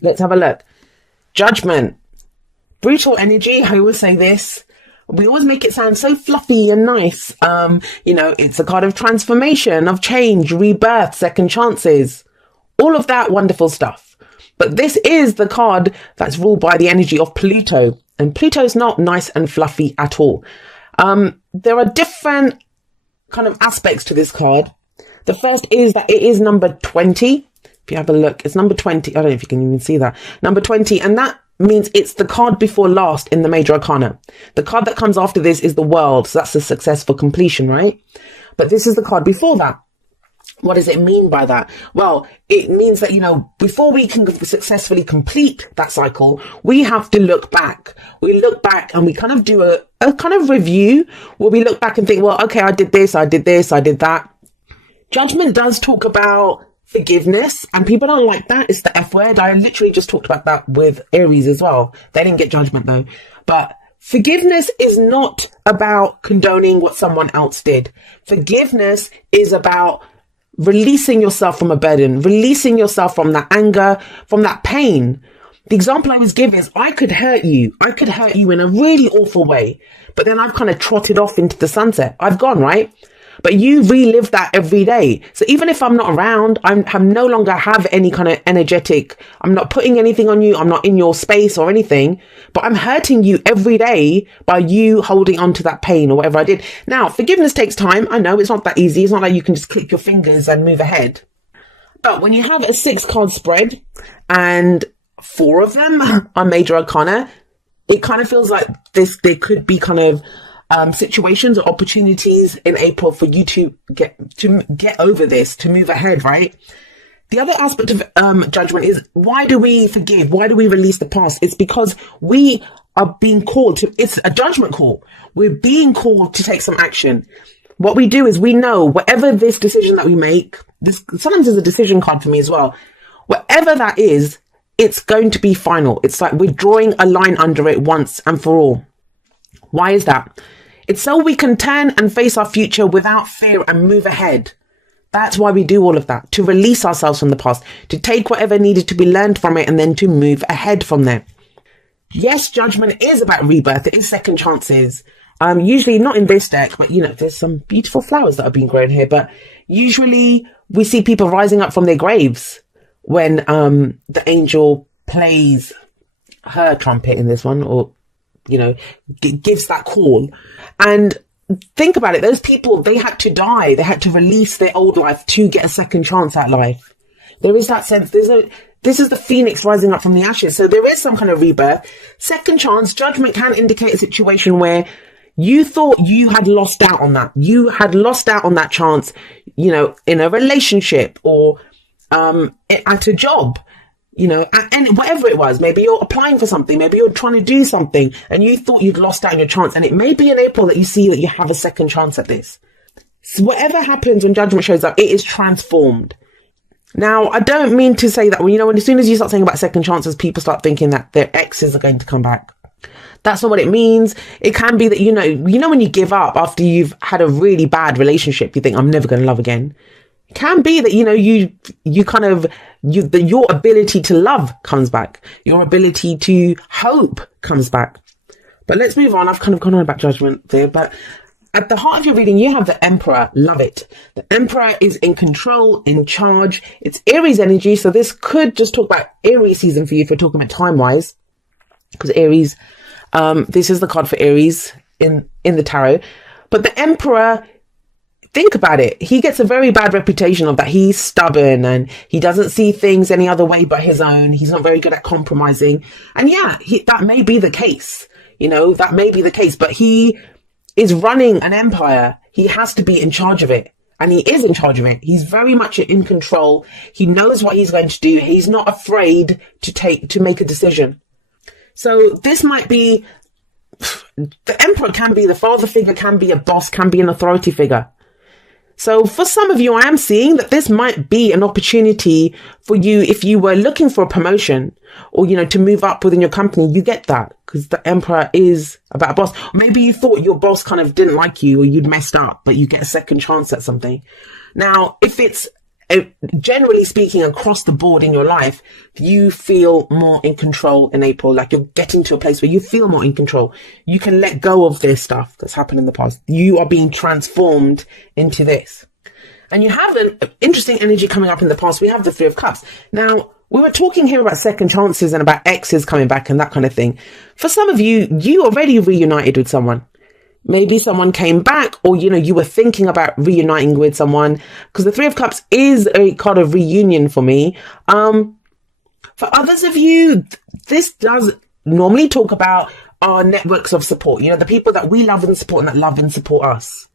Let's have a look. Judgment. Brutal energy. I always say this. We always make it sound so fluffy and nice. It's a card of transformation, of change, rebirth, second chances, all of that wonderful stuff. But this is the card that's ruled by the energy of Pluto. And Pluto's not nice and fluffy at all. There are different kind of aspects to this card. The first is that it is number 20. If you have a look, it's number 20. I don't know if you can even see that. Number 20. And that means it's the card before last in the major arcana. The card that comes after this is the World. So that's a successful completion, right? But this is the card before that. What does it mean by that? Well, it means that, before we can successfully complete that cycle, we have to look back. We look back and we kind of do a kind of review where we look back and think, well, okay, I did this, I did that. Judgment does talk about forgiveness, and people don't like that. It's the F word. I literally just talked about that with Aries as well. They didn't get judgment though. But forgiveness is not about condoning what someone else did. Forgiveness is about releasing yourself from a burden, releasing yourself from that anger, from that pain. The example I always give is I could hurt you. I could hurt you in a really awful way, but then I've kind of trotted off into the sunset. I've gone, right? But you relive that every day. So even if I'm not around, I'm no longer have any kind of energetic, I'm not putting anything on you. I'm not in your space or anything, but I'm hurting you every day by you holding on to that pain or whatever I did. Now, forgiveness takes time. I know it's not that easy. It's not like you can just click your fingers and move ahead. But when you have a 6-card spread and 4 of them are major arcana, it kind of feels like there could be kind of situations or opportunities in April for you to get over this, to move ahead, right? The other aspect of judgment is, why do we forgive? Why do we release the past? It's because we are being called to, it's a judgment call. We're being called to take some action. What we do is we know whatever this decision that we make, this sometimes is a decision card for me as well. Whatever that is, it's going to be final. It's like we're drawing a line under it once and for all. Why is that? It's so we can turn and face our future without fear and move ahead. That's why we do all of that, to release ourselves from the past, to take whatever needed to be learned from it and then to move ahead from there. Yes, judgment is about rebirth. It is second chances. Usually not in this deck, but there's some beautiful flowers that are being grown here. But usually we see people rising up from their graves when the angel plays her trumpet in this one, or gives that call. And think about it. Those people, they had to die. They had to release their old life to get a second chance at life. There is that sense. This is the phoenix rising up from the ashes. So there is some kind of rebirth. Second chance, judgment can indicate a situation where you thought you had lost out on that. You had lost out on that chance, in a relationship or at a job. And whatever it was, maybe you're applying for something, maybe you're trying to do something and you thought you'd lost out on your chance. And it may be in April that you see that you have a second chance at this. So whatever happens when judgment shows up, it is transformed. Now, I don't mean to say that, when as soon as you start saying about second chances, people start thinking that their exes are going to come back. That's not what it means. It can be that, when you give up after you've had a really bad relationship, you think, I'm never going to love again. It can be that, your ability to love comes back. Your ability to hope comes back. But let's move on. I've kind of gone on about judgment there, but at the heart of your reading, you have the Emperor. Love it. The Emperor is in control, in charge. It's Aries energy. So this could just talk about Aries season for you if we're talking about time-wise, because Aries, this is the card for Aries in the tarot. But the Emperor, think about it. He gets a very bad reputation of that. He's stubborn and he doesn't see things any other way but his own. He's not very good at compromising. And that may be the case. That may be the case, but he is running an empire. He has to be in charge of it. And he is in charge of it. He's very much in control. He knows what he's going to do. He's not afraid to make a decision. So this might be, the Emperor can be the father figure, can be a boss, can be an authority figure. So for some of you, I am seeing that this might be an opportunity for you. If you were looking for a promotion or, to move up within your company, you get that because the Emperor is about a boss. Maybe you thought your boss kind of didn't like you or you'd messed up, but you get a second chance at something. Now, if it's generally speaking, across the board in your life, you feel more in control in April. Like you're getting to a place where you feel more in control. You can let go of this stuff that's happened in the past. You are being transformed into this. And you have an interesting energy coming up in the past. We have the Three of Cups. Now, we were talking here about second chances and about exes coming back and that kind of thing. For some of you, you already reunited with someone. Maybe someone came back, or, you were thinking about reuniting with someone, because the Three of Cups is a kind of reunion for me. For others of you, this does normally talk about our networks of support, the people that we love and support and that love and support us.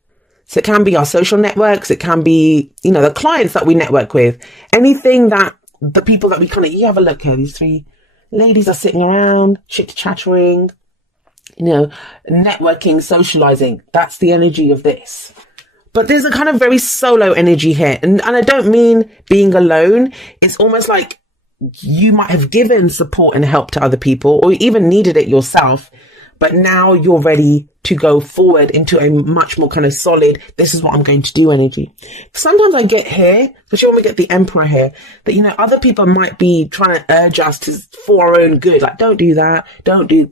So it can be our social networks. It can be, the clients that we network with, anything that the people that we you have a look here. These three ladies are sitting around, chit-chattering, networking, socializing. That's the energy of this. But there's a kind of very solo energy here. And I don't mean being alone. It's almost like you might have given support and help to other people, or even needed it yourself. But now you're ready to go forward into a much more kind of solid, this is what I'm going to do energy. Sometimes I get here, especially when we get the Emperor here, that, other people might be trying to urge us for our own good. Like, don't do that. Don't do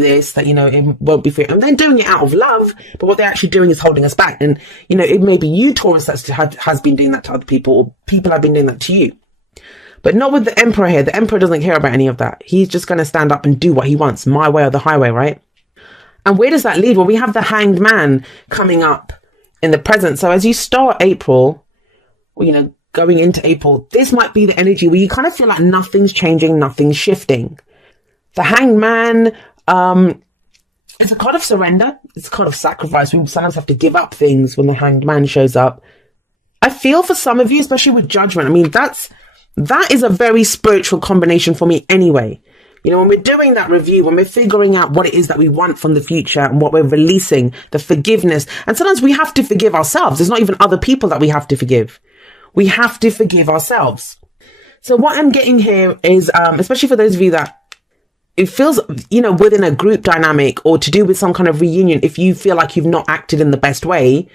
this, that, it won't be fair. And they're doing it out of love, but what they're actually doing is holding us back. And, it may be you, Taurus, that has been doing that to other people, or people have been doing that to you. But not with the Emperor here. The Emperor doesn't care about any of that. He's just going to stand up and do what he wants, my way or the highway, right? And where does that lead? Well, we have the Hanged Man coming up in the present. So as you start April, or, going into April, this might be the energy where you kind of feel like nothing's changing, nothing's shifting. The Hanged Man is a card of surrender. It's a card of sacrifice. We sometimes have to give up things when the Hanged Man shows up. I feel for some of you, especially with Judgment, that is a very spiritual combination for me anyway. When we're doing that review, when we're figuring out what it is that we want from the future and what we're releasing, the forgiveness. And sometimes we have to forgive ourselves. There's not even other people that we have to forgive. We have to forgive ourselves. So what I'm getting here is, especially for those of you that it feels, within a group dynamic or to do with some kind of reunion, if you feel like you've not acted in the best way,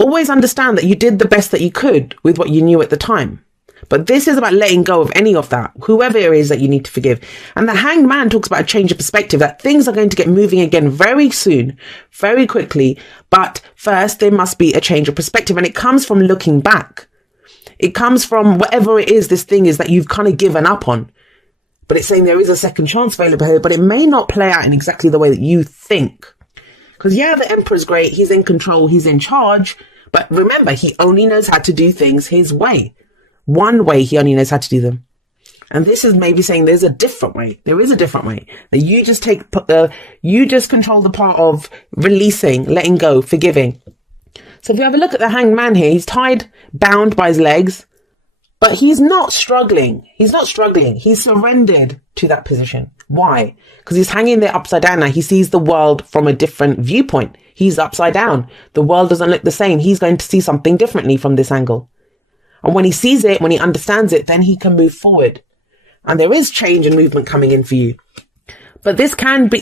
always understand that you did the best that you could with what you knew at the time. But this is about letting go of any of that, whoever it is that you need to forgive. And the Hanged Man talks about a change of perspective, that things are going to get moving again very soon, very quickly. But first, there must be a change of perspective. And it comes from looking back. It comes from whatever it is this thing is that you've kind of given up on. But it's saying there is a second chance available here, but it may not play out in exactly the way that you think. Because the Emperor's great. He's in control. He's in charge. But remember, he only knows how to do things his way. One way he only knows how to do them. And this is maybe saying there's a different way. There is a different way. That you just you just control the part of releasing, letting go, forgiving. So if you have a look at the Hanged Man here, he's tied, bound by his legs, but he's not struggling. He's not struggling. He's surrendered to that position. Why? Because he's hanging there upside down now. He sees the world from a different viewpoint. He's upside down. The world doesn't look the same. He's going to see something differently from this angle. And when he sees it, when he understands it, then he can move forward. And there is change and movement coming in for you. But this can be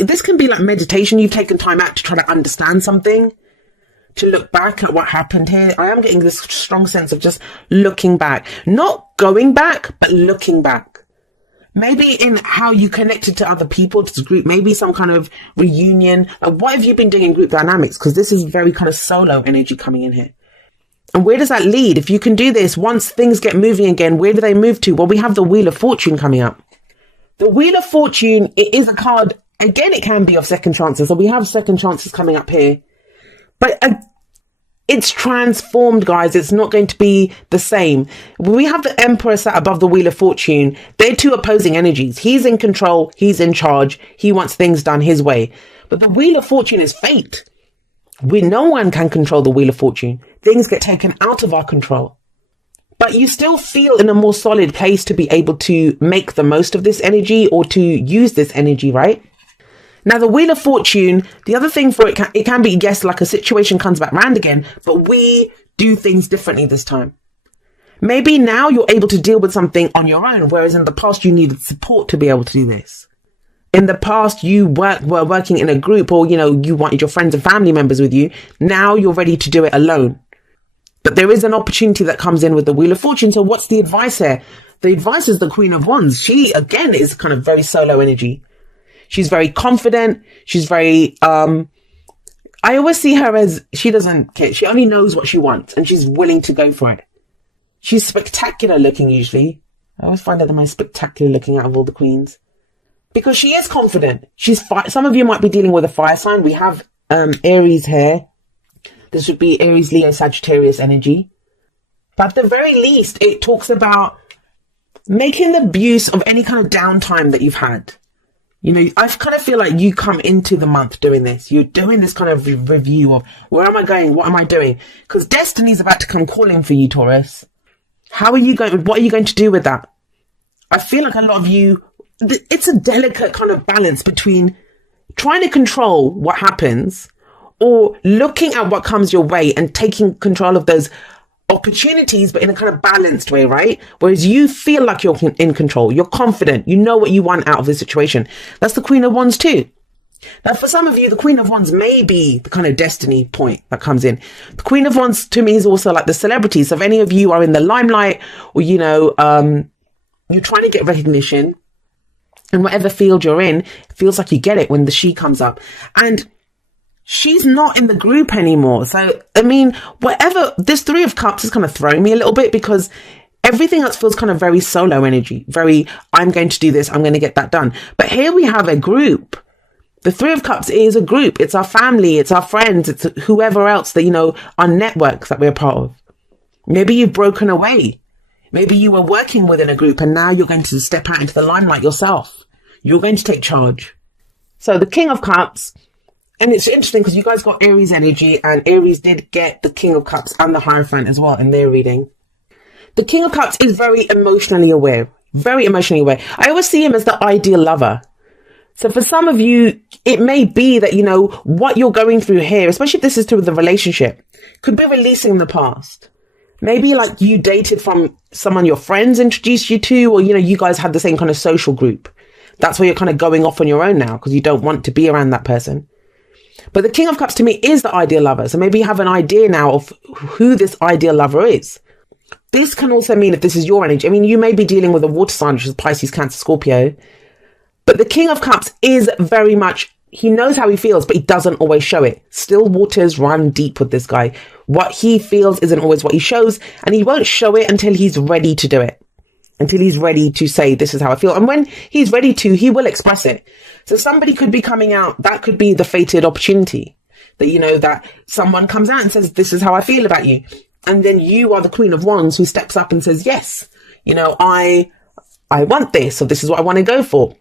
like meditation. You've taken time out to try to understand something, to look back at what happened here. I am getting this strong sense of just looking back, not going back, but looking back. Maybe in how you connected to other people, to the group, maybe some kind of reunion. What have you been doing in group dynamics? Because this is very kind of solo energy coming in here. And where does that lead? If you can do this, once things get moving again, where do they move to? Well, we have the Wheel of Fortune coming up. The Wheel of Fortune, it is a card, again, it can be of second chances. So we have second chances coming up here. But it's transformed, guys. It's not going to be the same. We have the Emperor sat above the Wheel of Fortune. They're two opposing energies. He's in control. He's in charge. He wants things done his way. But the Wheel of Fortune is fate. No one can control the Wheel of Fortune. Things get taken out of our control. But you still feel in a more solid place to be able to make the most of this energy or to use this energy, right? Now, the Wheel of Fortune, the other thing for it can be, yes, like a situation comes back round again, but we do things differently this time. Maybe now you're able to deal with something on your own, whereas in the past you needed support to be able to do this. In the past, you were working in a group, or, you wanted your friends and family members with you. Now you're ready to do it alone. But there is an opportunity that comes in with the Wheel of Fortune. So what's the advice here? The advice is the Queen of Wands. She, again, is kind of very solo energy. She's very confident. She's very, I always see her as, she doesn't care. She only knows what she wants and she's willing to go for it. She's spectacular looking usually. I always find her the most spectacular looking out of all the queens. Because she is confident. Some of you might be dealing with a fire sign. We have Aries here. This would be Aries, Leo, Sagittarius energy. But at the very least, it talks about making the use of any kind of downtime that you've had. You know, I kind of feel like you come into the month doing this. You're doing this kind of review of where am I going? What am I doing? Because destiny's about to come calling for you, Taurus. How are you going? What are you going to do with that? I feel like a lot of you, it's a delicate kind of balance between trying to control what happens or looking at what comes your way and taking control of those opportunities, but in a kind of balanced way, right? Whereas you feel like you're in control, you're confident, you know what you want out of the situation. That's the Queen of Wands too. Now, for some of you, the Queen of Wands may be the kind of destiny point that comes in. The Queen of Wands to me is also like the celebrities. So if any of you are in the limelight or, you know, you're trying to get recognition in whatever field you're in, it feels like you get it when the she comes up. And she's not in the group anymore. So, I mean, whatever, this Three of Cups is kind of throwing me a little bit because everything else feels kind of very solo energy. Very, I'm going to do this, I'm going to get that done. But here we have a group. The Three of Cups is a group. It's our family, it's our friends, it's whoever else that, you know, our networks that we're part of. Maybe you've broken away. Maybe you were working within a group and now you're going to step out into the limelight yourself. You're going to take charge. So the King of Cups, and it's interesting because you guys got Aries energy and Aries did get the King of Cups and the Hierophant as well in their reading. The King of Cups is very emotionally aware. Very emotionally aware. I always see him as the ideal lover. So for some of you, it may be that, you know, what you're going through here, especially if this is to the relationship, could be releasing the past. Maybe like you dated from someone your friends introduced you to, or, you know, you guys had the same kind of social group. That's why you're kind of going off on your own now because you don't want to be around that person. But the King of Cups to me is the ideal lover. So maybe you have an idea now of who this ideal lover is. This can also mean if this is your energy. I mean, you may be dealing with a water sign, which is Pisces, Cancer, Scorpio. But the King of Cups is very much, he knows how he feels, but he doesn't always show it. Still waters run deep with this guy. What he feels isn't always what he shows. And he won't show it until he's ready to do it. Until he's ready to say, this is how I feel. And when he's ready to, he will express it. So somebody could be coming out. That could be the fated opportunity that, you know, that someone comes out and says, this is how I feel about you. And then you are the Queen of Wands who steps up and says, yes, you know, I want this, or this is what I want to go for.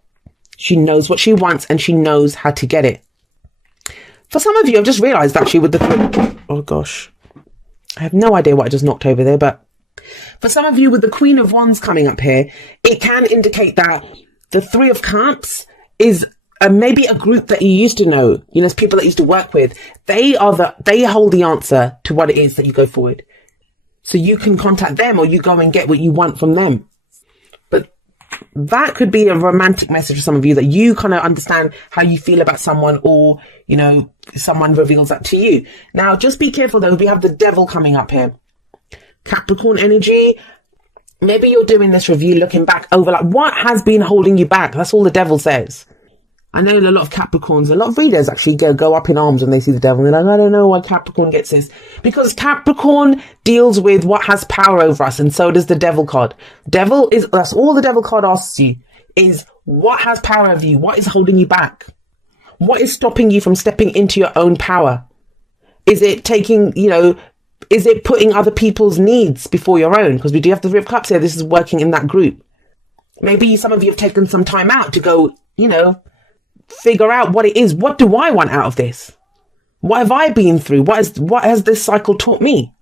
She knows what she wants and she knows how to get it. For some of you, I've just realized actually with the, oh gosh, I have no idea what I just knocked over there, but for some of you with the Queen of Wands coming up here, it can indicate that the Three of Cups is maybe a group that you used to know, you know, it's people that you used to work with. They hold the answer to what it is that you go forward. So you can contact them or you go and get what you want from them. But that could be a romantic message for some of you that you kind of understand how you feel about someone, or, you know, someone reveals that to you. Now, just be careful though. We have the Devil coming up here. Capricorn energy. Maybe you're doing this review looking back over like what has been holding you back. That's all the Devil says. I know a lot of Capricorns, a lot of readers actually go up in arms when they see the Devil. And they're like, I don't know why Capricorn gets this. Because Capricorn deals with what has power over us. And so does the Devil card. Devil is, that's all the Devil card asks you, is what has power over you? What is holding you back? What is stopping you from stepping into your own power? Is it taking, you know, is it putting other people's needs before your own? Because we do have the Three of Cups here. This is working in that group. Maybe some of you have taken some time out to go, you know, figure out what it is. What do I want out of this? What have I been through? What has this cycle taught me?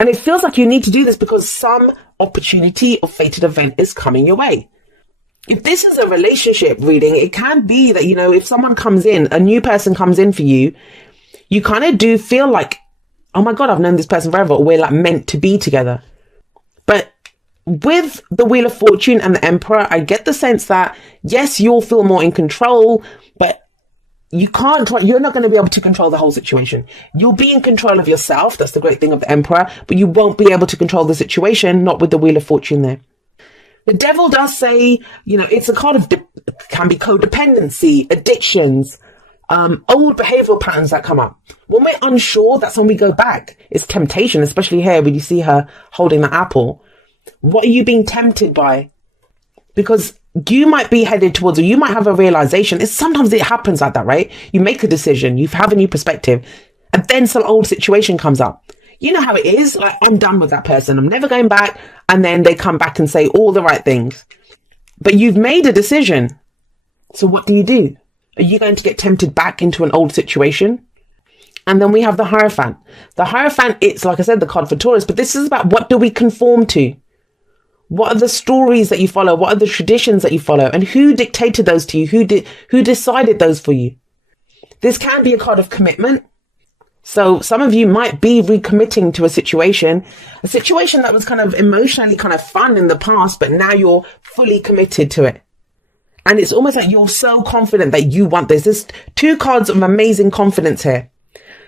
And it feels like you need to do this because some opportunity or fated event is coming your way. If this is a relationship reading, it can be that, you know, if someone comes in, a new person comes in for you, you kind of do feel like, oh my God, I've known this person forever, or we're like meant to be together. But with the Wheel of Fortune and the Emperor, I get the sense that, yes, you'll feel more in control, but you're not going to be able to control the whole situation. You'll be in control of yourself. That's the great thing of the Emperor, but you won't be able to control the situation, not with the Wheel of Fortune there. The Devil does say, it's a card of, can be codependency, addictions, old behavioral patterns that come up. When we're unsure, that's when we go back. It's temptation, especially here when you see her holding the apple. What are you being tempted by? Because you might be headed towards, or you might have a realization. Sometimes it happens like that, right? You make a decision, you have a new perspective, and then some old situation comes up. You know how it is. Like, I'm done with that person. I'm never going back. And then they come back and say all the right things. But you've made a decision. So what do? Are you going to get tempted back into an old situation? And then we have the Hierophant. The Hierophant, it's, like I said, the card for Taurus. But this is about, what do we conform to? What are the stories that you follow? What are the traditions that you follow? And who dictated those to you? Who decided those for you? This can be a card of commitment. So some of you might be recommitting to a situation that was kind of emotionally kind of fun in the past, but now you're fully committed to it. And it's almost like you're so confident that you want this. There's two cards of amazing confidence here.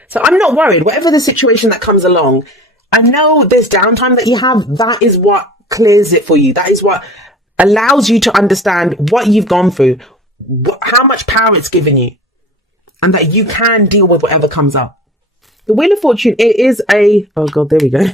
So I'm not worried. Whatever the situation that comes along, I know this downtime that you have, that is what clears it for you. That is what allows you to understand what you've gone through, how much power it's given you, and that you can deal with whatever comes up. The Wheel of Fortune, it is oh God, there we go.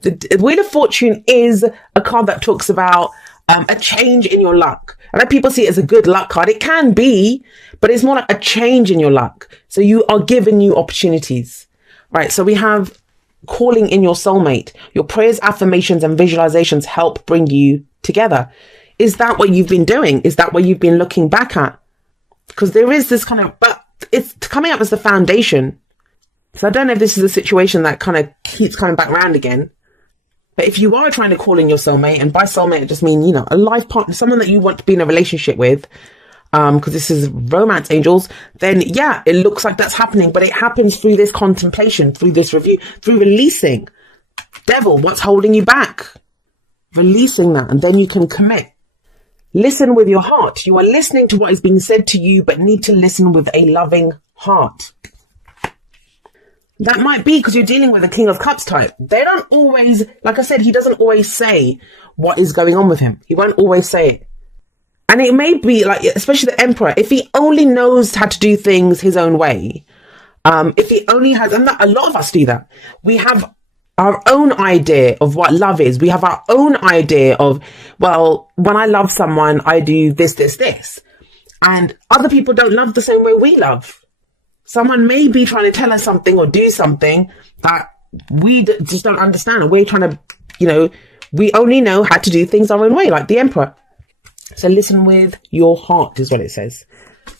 The Wheel of Fortune is a card that talks about a change in your luck. I know people see it as a good luck card. It can be, but it's more like a change in your luck. So you are given new opportunities, right? So we have calling in your soulmate. Your prayers, affirmations, and visualizations help bring you together. Is that what you've been doing? Is that what you've been looking back at? Because there is this kind of, but it's coming up as the foundation. So I don't know if this is a situation that kind of keeps coming back around again. But if you are trying to call in your soulmate, and by soulmate, I just mean, a life partner, someone that you want to be in a relationship with, because this is romance angels, then yeah, it looks like that's happening. But it happens through this contemplation, through this review, through releasing. Devil, what's holding you back? Releasing that, and then you can commit. Listen with your heart. You are listening to what is being said to you, but need to listen with a loving heart. That might be because you're dealing with a King of Cups type. They don't always, like I said, he doesn't always say what is going on with him. He won't always say it. And it may be like, especially the Emperor, if he only knows how to do things his own way, if he only has, and a lot of us do that. We have our own idea of what love is. We have our own idea of, well, when I love someone, I do this, this, this. And other people don't love the same way we love. Someone may be trying to tell us something or do something that we just don't understand. And we're trying to, we only know how to do things our own way, like the Emperor. So listen with your heart is what it says.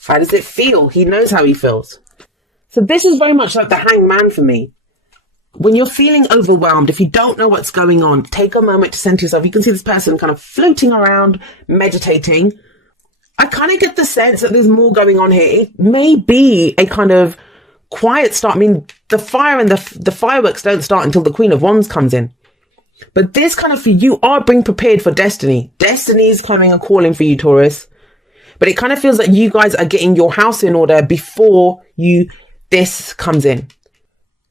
How does it feel? He knows how he feels. So this is very much like the Hanged Man for me. When you're feeling overwhelmed, if you don't know what's going on, take a moment to center yourself. You can see this person kind of floating around, meditating. I kind of get the sense that there's more going on here. It may be a kind of quiet start. I mean, the fire and the fireworks don't start until the Queen of Wands comes in. But this kind of, you are being prepared for destiny. Destiny is coming and calling for you, Taurus. But it kind of feels like you guys are getting your house in order before this comes in.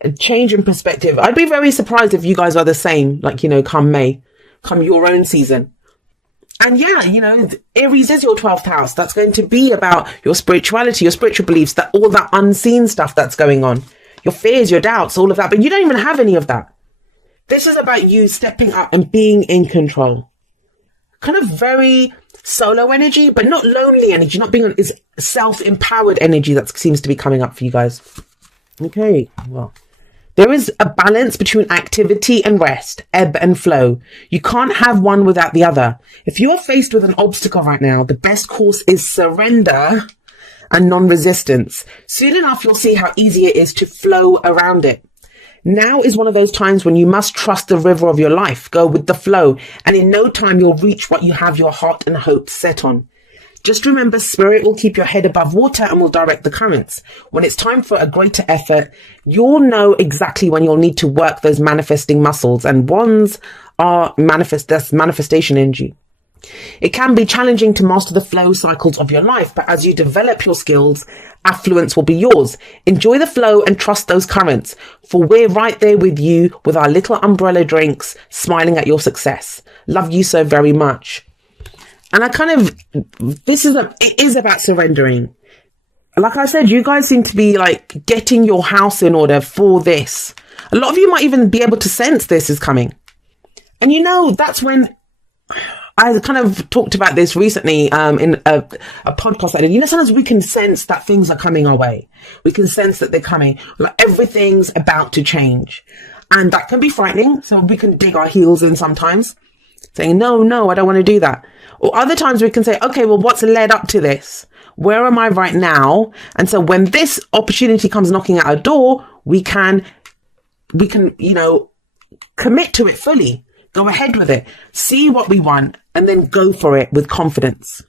A change in perspective. I'd be very surprised if you guys are the same, like, come May, come your own season. And yeah, Aries is your 12th house. That's going to be about your spirituality, your spiritual beliefs, that all that unseen stuff that's going on, your fears, your doubts, all of that. But you don't even have any of that. This is about you stepping up and being in control. Kind of very solo energy, but not lonely energy, not being is self-empowered energy that seems to be coming up for you guys. Okay, well. There is a balance between activity and rest, ebb and flow. You can't have one without the other. If you are faced with an obstacle right now, the best course is surrender and non-resistance. Soon enough, you'll see how easy it is to flow around it. Now is one of those times when you must trust the river of your life, go with the flow, and in no time you'll reach what you have your heart and hope set on. Just remember, spirit will keep your head above water and will direct the currents. When it's time for a greater effort, you'll know exactly when you'll need to work those manifesting muscles, and wands are that's manifestation energy. It can be challenging to master the flow cycles of your life, but as you develop your skills, affluence will be yours. Enjoy the flow and trust those currents, for we're right there with you with our little umbrella drinks, smiling at your success. Love you so very much. And it is about surrendering. Like I said, you guys seem to be like getting your house in order for this. A lot of you might even be able to sense this is coming. And that's when I kind of talked about this recently in a podcast I did. Sometimes we can sense that things are coming our way. We can sense that they're coming. Like everything's about to change. And that can be frightening. So we can dig our heels in sometimes, saying, no, I don't want to do that. Or other times we can say, okay, well, what's led up to this? Where am I right now? And so when this opportunity comes knocking at our door, we can, commit to it fully. Go ahead with it. See what we want and then go for it with confidence.